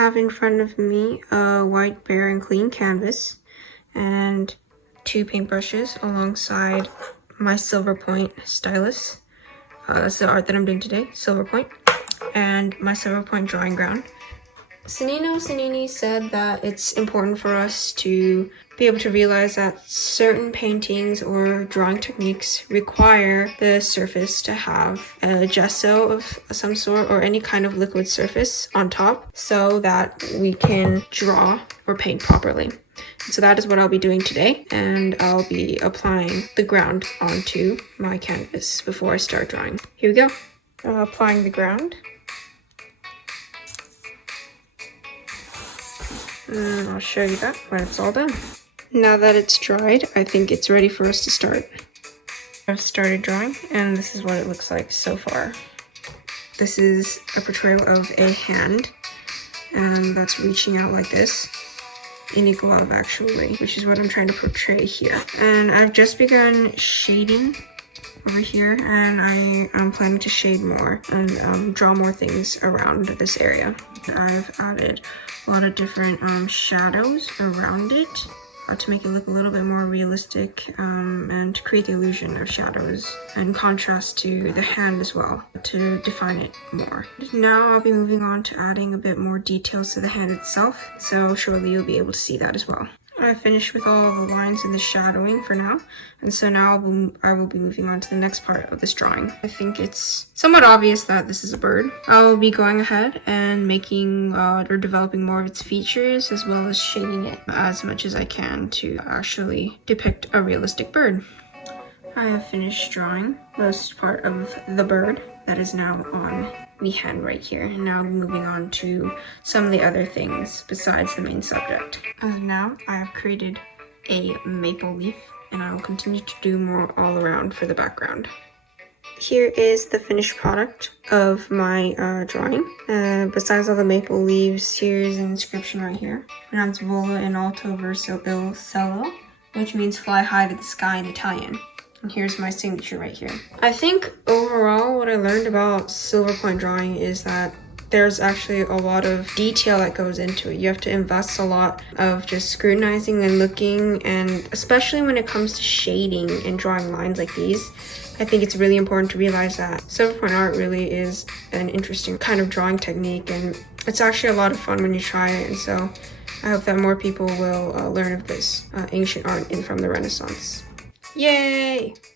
have in front of me a white, bare, and clean canvas and 2 paintbrushes alongside my silverpoint stylus. That's the art that I'm doing today, silverpoint, and my silverpoint drawing ground. Sanini said that it's important for us to be able to realize that certain paintings or drawing techniques require the surface to have a gesso of some sort or any kind of liquid surface on top so that we can draw or paint properly. So that is what I'll be doing today, and I'll be applying the ground onto my canvas before I start drawing. Here we go. Applying the ground. And I'll show you that when it's all done. Now that it's dried, I think it's ready for us to start. I've started drawing, and this is what it looks like so far. This is a portrayal of a hand, and that's reaching out like this in a glove actually, which is what I'm trying to portray here. And I've just begun shading over here, and I am planning to shade more and draw more things around this area. I've added a lot of different shadows around it to make it look a little bit more realistic and to create the illusion of shadows and contrast to the hand as well to define it more. Now I'll be moving on to adding a bit more details to the hand itself, so shortly you'll be able to see that as well. I finished with all the lines and the shadowing for now, and so now I will be moving on to the next part of this drawing. I think it's somewhat obvious that this is a bird. I'll be going ahead and making or developing more of its features as well as shading it as much as I can to actually depict a realistic bird. I have finished drawing most part of the bird that is now on the hand right here, and now I'm moving on to some of the other things besides the main subject. As of now, I have created a maple leaf, and I will continue to do more all around for the background. Here is the finished product of my drawing. Besides all the maple leaves, here's an inscription right here. Pronounced vola in alto verso il cielo, which means fly high to the sky in Italian. And here's my signature right here. I think overall what I learned about silverpoint drawing is that there's actually a lot of detail that goes into it. You have to invest a lot of just scrutinizing and looking, and especially when it comes to shading and drawing lines like these, I think it's really important to realize that silverpoint art really is an interesting kind of drawing technique, and it's actually a lot of fun when you try it. And so I hope that more people will learn of this ancient art from the Renaissance. Yay!